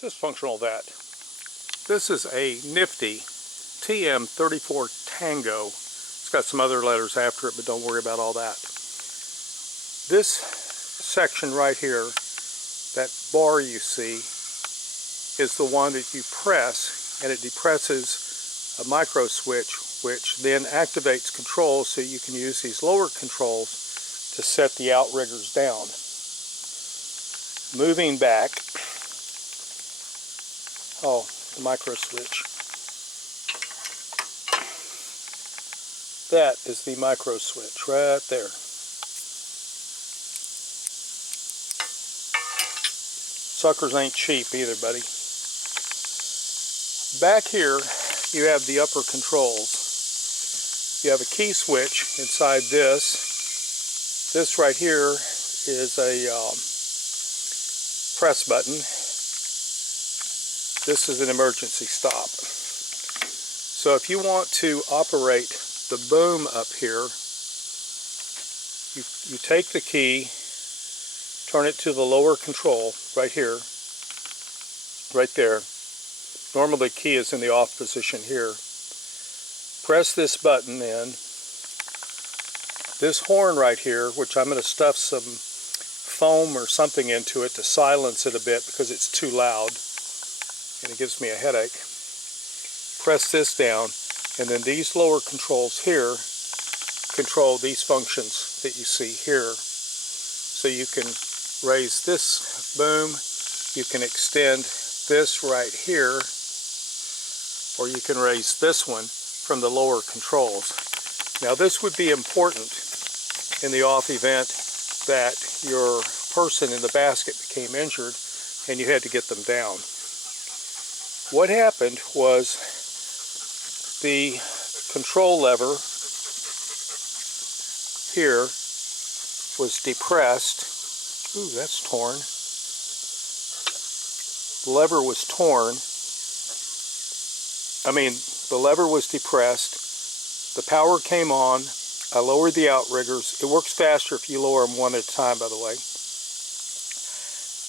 Dysfunctional that. This is a nifty TM34 Tango. It's got some other letters after it, but don't worry about all that. This section right here, that bar you see, is the one that you press, and it depresses a micro switch, which then activates controls so you can use these lower controls to set the outriggers down. Moving back, the micro switch. That is the micro switch right there. Suckers ain't cheap either, buddy. Back here, you have the upper controls. You have a key switch inside this. This right here is a press button. This is an emergency stop. So if you want to operate the boom up here, you take the key, turn it to the lower control right here, right there. Normally the key is in the off position here. Press this button in. This horn right here, which I'm going to stuff some foam or something into it to silence it a bit because it's too loud and it gives me a headache. Press this down, and then these lower controls here control these functions that you see here. So you can raise this boom, you can extend this right here, or you can raise this one from the lower controls. Now this would be important in the off event that your person in the basket became injured and you had to get them down. What happened was the control lever here was depressed. Ooh, that's torn. The lever was torn. The lever was depressed. The power came on. I lowered the outriggers. It works faster if you lower them one at a time, by the way.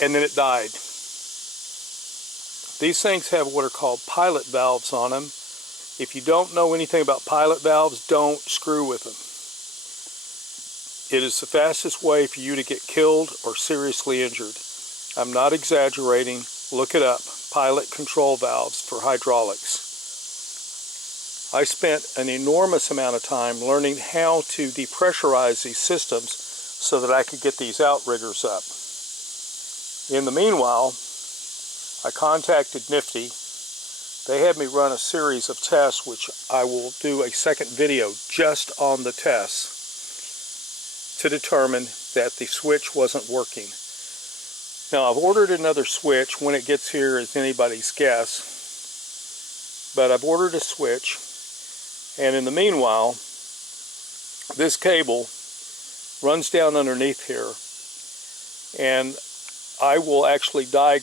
And then it died. These things have what are called pilot valves on them. If you don't know anything about pilot valves, don't screw with them. It is the fastest way for you to get killed or seriously injured. I'm not exaggerating. Look it up. Pilot control valves for hydraulics. I spent an enormous amount of time learning how to depressurize these systems so that I could get these outriggers up. In the meanwhile, I contacted Nifty. They had me run a series of tests, which I will do a second video just on the tests to determine that the switch wasn't working. Now I've ordered another switch. When it gets here is anybody's guess. But I've ordered a switch, and in the meanwhile, this cable runs down underneath here, and I will actually I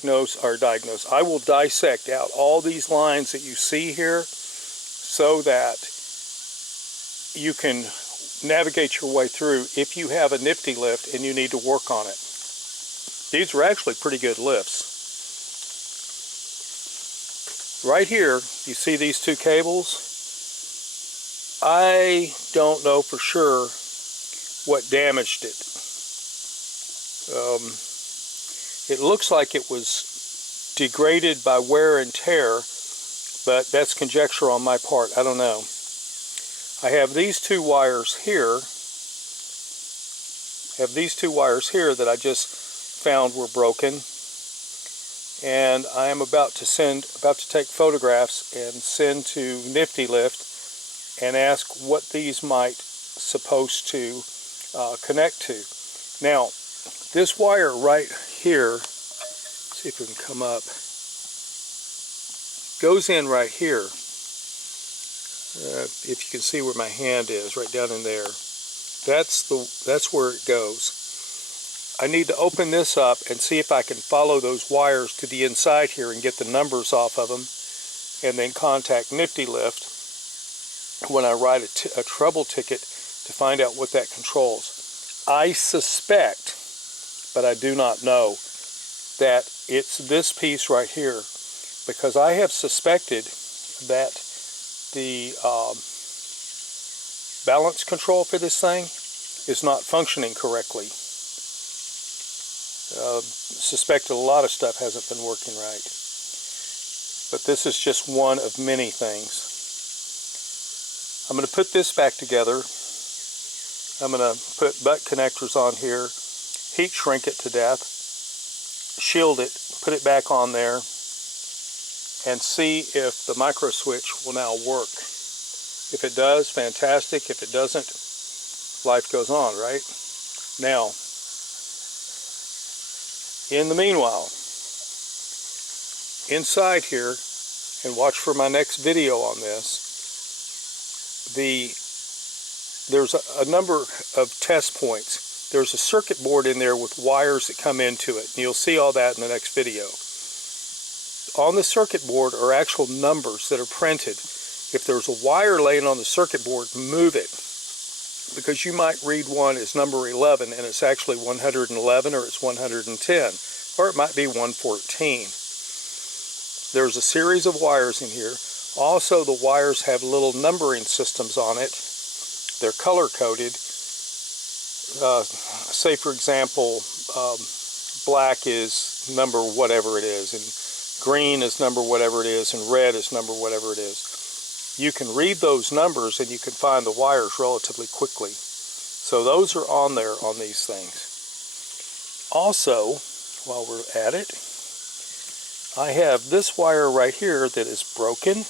will dissect out all these lines that you see here so that you can navigate your way through if you have a nifty lift and you need to work on it. These are actually pretty good lifts. Right here, you see these two cables? I don't know for sure what damaged it. It looks like it was degraded by wear and tear, but that's conjecture on my part. I don't know. I have these two wires here. That I just found were broken, and I am about to take photographs and send to Nifty Lift and ask what these might supposed to connect to. Now, this wire right here, see if it can come up, goes in right here. If you can see where my hand is, right down in there. That's where it goes. I need to open this up and see if I can follow those wires to the inside here and get the numbers off of them, and then contact Nifty Lift when I write a trouble ticket to find out what that controls. I suspect, but I do not know, that it's this piece right here, because I have suspected that the balance control for this thing is not functioning correctly. Suspected a lot of stuff hasn't been working right. But this is just one of many things. I'm going to put this back together. I'm going to put butt connectors on here, heat shrink it to death, shield it, put it back on there, and see if the micro switch will now work. If it does, fantastic. If it doesn't, life goes on, right? Now, in the meanwhile, inside here, and watch for my next video on this, there's a number of test points. There's a circuit board in there with wires that come into it, and you'll see all that in the next video. On the circuit board are actual numbers that are printed. If there's a wire laying on the circuit board, move it, because you might read one as number 11 and it's actually 111, or it's 110, or it might be 114. There's a series of wires in here. Also, the wires have little numbering systems on it. They're color-coded. Say, for example, black is number whatever it is, and green is number whatever it is, and red is number whatever it is. You can read those numbers and you can find the wires relatively quickly. So those are on there on these things. Also, while we're at it, I have this wire right here that is broken.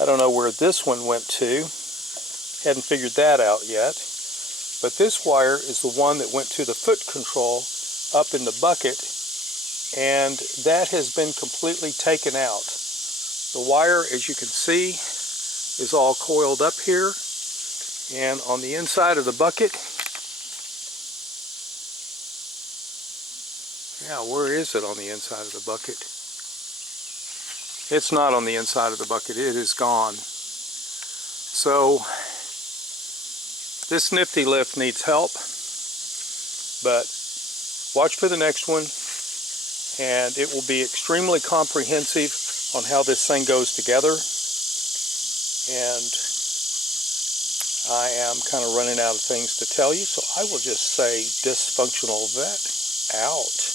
I don't know where this one went to. Hadn't figured that out yet. But this wire is the one that went to the foot control up in the bucket, and that has been completely taken out. The wire, as you can see, is all coiled up here, and on the inside of the bucket, where is it on the inside of the bucket? It's not on the inside of the bucket, it is gone. So, this nifty lift needs help, but watch for the next one, and it will be extremely comprehensive on how this thing goes together. And I am kind of running out of things to tell you, so I will just say dysfunctional vet out.